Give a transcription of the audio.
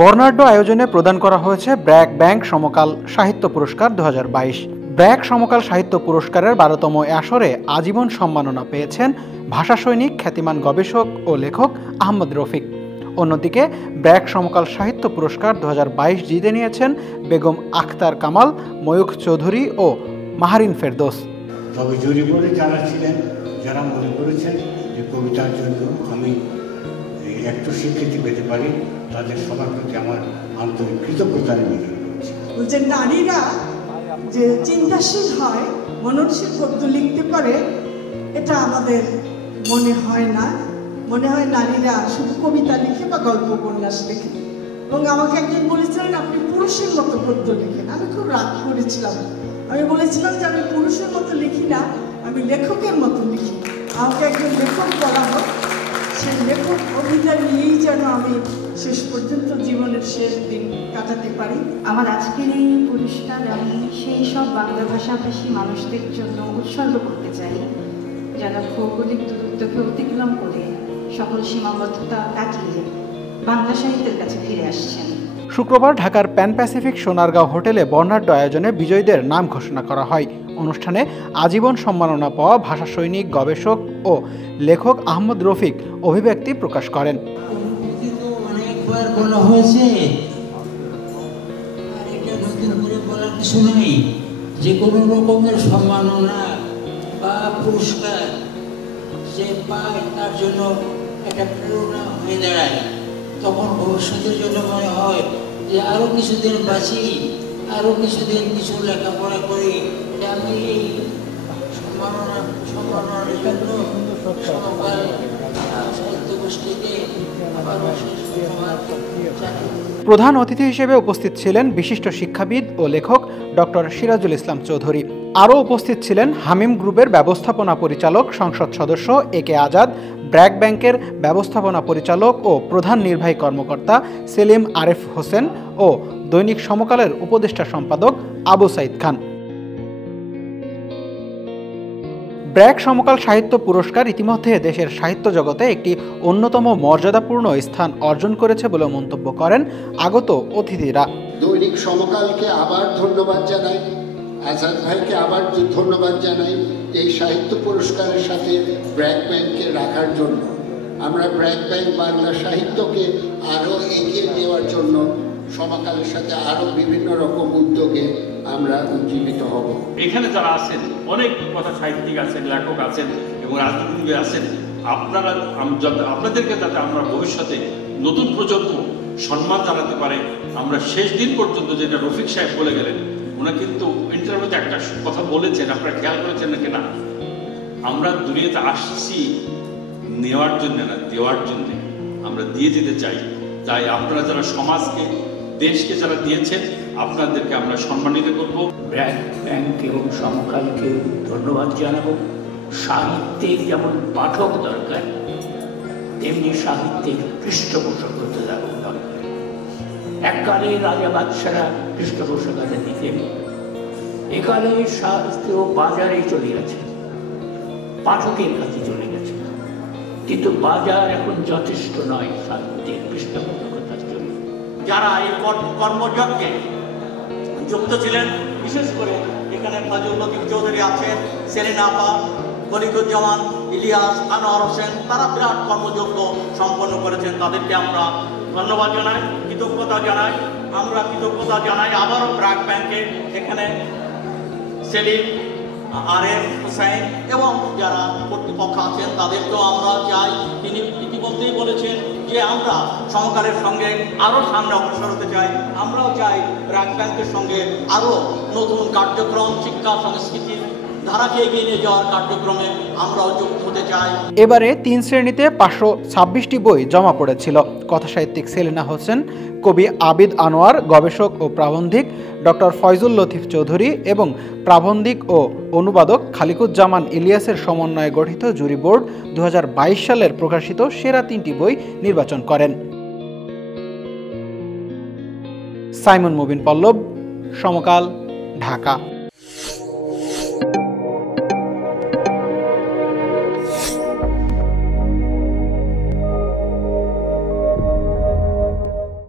বর্নার্ডো আয়োজনে প্রদান করা হয়েছে ব্র্যাক ব্যাংক সমকাল সাহিত্য পুরস্কার 2022। ব্র্যাক সমকাল সাহিত্য পুরস্কারের 12তম আসরে আজীবন সম্মাননা পেয়েছেন ভাষা সৈনিক, খ্যাতিমান গবেষক ও লেখক আহমদ রফিক। অন্যদিকে ব্র্যাক সমকাল সাহিত্য পুরস্কার 2022 জিতে নিয়েছেন বেগম আখতার কামাল, ময়ূখ চৌধুরী ও মাহারিন ফেরদৌস। তবে জুরি বোর্ডে যারা ছিলেন, যারা মনে করেছেন যে কবিতার জন্য আমি একটু স্বীকৃতি পেতে পারি, তাদের সবার প্রতি আমার আন্তরিক কৃতজ্ঞতা নিবেদন করছি। যে নারীরা যে চিন্তাশীল হয়, মননশীল গদ্য লিখতে পারে, এটা আমাদের মনে হয় না। মনে হয় নারীরা শুধু কবিতা লিখে বা গল্প উপন্যাস লিখে। এবং আমাকে একজন বলেছিলেন, আপনি পুরুষের মতো গদ্য লিখেন। আমি খুব রাগ করেছিলাম। আমি বলেছিলাম যে আমি পুরুষের মতো লিখি না, আমি লেখকের মতো লিখি। আমাকে একজন লেখক বলা হোক, সেই লেখক কবিতা নিয়েই যেন আমি শেষ পর্যন্ত জীবনের শেষ দিন কাটাতে পারি। আমার আজকের এই পুরস্কার আমি সেই সব বাংলা ভাষাভাষী মানুষদের জন্য উৎসর্গ করতে চাই, যারা ভৌগোলিক দূরত্বকে অতিক্রম করে সকল সীমাবদ্ধতা কাটিয়ে বাংলা সাহিত্যের কাছে ফিরে আসছেন। শুক্রবার ঢাকার প্যান প্যাসিফিক সোনারগাঁও হোটেলে বর্নার্ডো আয়োজনে বিজয়ীদের নাম ঘোষণা করা হয়। অনুষ্ঠানে আজীবন সম্মাননা পাওয়া ভাষা সৈনিক, গবেষক ও লেখক আহমদ রফিক অভিব্যক্তি প্রকাশ করেন। অনেকবার বলা হয়েছে, আর এটা নতুন করে বলার কিছু নেই। যে কোনো রকমের সম্মাননা বা পুরস্কার যে পায় তার জন্য একটা প্রেরণা হয়ে দাঁড়ায়। তখন ভবিষ্যতের জন্য মনে হয় যে আরও কিছুদিন বাঁচি, আরও কিছুদিন কিছু লেখাপড়া করি, আমি এই সম্মাননার জন্য সমকাল সাহিত্য গোষ্ঠীকে আবার প্রধান অতিথি হিসেবে উপস্থিত ছিলেন বিশিষ্ট শিক্ষাবিদ ও লেখক ডক্টর সিরাজুল ইসলাম চৌধুরী। আরও উপস্থিত ছিলেন হামিম গ্রুপের ব্যবস্থাপনা পরিচালক, সংসদ সদস্য একে আজাদ, ব্র্যাক ব্যাংকের ব্যবস্থাপনা পরিচালক ও প্রধান নির্বাহী কর্মকর্তা সেলিম আরেফ হোসেন ও দৈনিক সমকালের উপদেষ্টা সম্পাদক আবু সাইদ খান। ব্র্যাক সমকাল সাহিত্য পুরস্কার ইতিমধ্যে দেশের সাহিত্য জগতে একটি অন্যতম মর্যাদাপূর্ণ স্থান অর্জন করেছে বলে মন্তব্য করেন আগত অতিথিরা। দৈনিক সমকালকে আবার ধন্যবাদ জানাই, আজাদ ভাইকে আবার ধন্যবাদ জানাই এই সাহিত্য পুরস্কারের সাথে ব্র্যাক ব্যাংককে রাখার জন্য। আমরা ব্র্যাক ব্যাংক বাংলা সাহিত্যকে আরও এগিয়ে নেওয়ার জন্য সমকালের সাথে আরও বিভিন্ন রকম উদ্যোগে আমরা উজ্জীবিত হব। এখানে যারা আছেন, অনেক কথা সাহিত্যিক আছেন, লেখক আছেন এবং রাজনীতিবিদ আছেন, আপনাদেরকে যাতে আমরা ভবিষ্যতে নতুন প্রজন্ম সম্মান জানাতে পারে। আমরা শেষ দিন পর্যন্ত, যেটা রফিক সাহেব বলে গেলেন, ওনা কিন্তু ইন্টারভিউতে একটা কথা বলেছেন, আপনারা খেয়াল করেছেন নাকি না, আমরা দুনিয়াতে আসছি নেওয়ার জন্য না, দেওয়ার জন্য। আমরা দিয়ে যেতে চাই। তাই আপনারা যারা সমাজকে, দেশকে যারা দিয়েছেন, আপনাদেরকে আমরা সম্মানিত করব। ব্র্যাক ব্যাংক এবং সমকালকে ধন্যবাদ জানাবো। সাহিত্যের যেমন পাঠক দরকার, তেমনি সাহিত্যের পৃষ্ঠপোষক হতে দরকার। এককালে রাজা বাদশারা পৃষ্ঠপোষকতা দিতেন, একালে সাহিত্য বাজারে চলে গেছে, পাঠকের কাছে চলে গেছে, কিন্তু বাজার এখন যথেষ্ট নয় সাহিত্যের পৃষ্ঠপোষকতার জন্য। যারা এই কর্মযজ্ঞে যুক্ত ছিলেন, বিশেষ করে এখানে ফাজুল লতিফ চৌধুরী আছেন, সেলিন আপা, খলিকুজ্জামান, ইলিয়াস, আনোয়ার হোসেন, তারা বিরাট কর্মযজ্ঞ সম্পন্ন করেছেন। তাদেরকে আমরা ধন্যবাদ জানাই, কৃতজ্ঞতা জানাই। আমরা কৃতজ্ঞতা জানাই আবারও ব্র্যাক ব্যাংকে, এখানে সেলিম, আরেফ হোসেন এবং যারা কর্তৃপক্ষ আছেন তাদেরকেও আমরা চাই। তিনি ইতিমধ্যেই বলেছেন যে আমরা সমকালের সঙ্গে আরও সামনে অগ্রসর হতে চাই। আমরাও চাই ব্র্যাক ব্যাংকের সঙ্গে আরও নতুন কার্যক্রম, শিক্ষা সংস্কৃতির ধারাকে এগিয়ে নিয়ে যাওয়ার কার্যক্রমে আমরাও যুক্ত হতে চাই। এবারে 3 শ্রেণীতে 526টি বই জমা পড়েছিল। কথাসাহিত্যিক সেলিনা হোসেন, কবি আবিদ আনোয়ার, গবেষক ও প্রাবন্ধিক ডক্টর ফয়জুল লতিফ চৌধুরী এবং প্রাবন্ধিক ও অনুবাদক খালিকুজ্জামান ইলিয়াসের সমন্বয়ে গঠিত জুরি বোর্ড 2022 সালের প্রকাশিত সেরা 3টি বই নির্বাচন করেন। সাইমন মুবিন পল্লব, সমকাল, ঢাকা।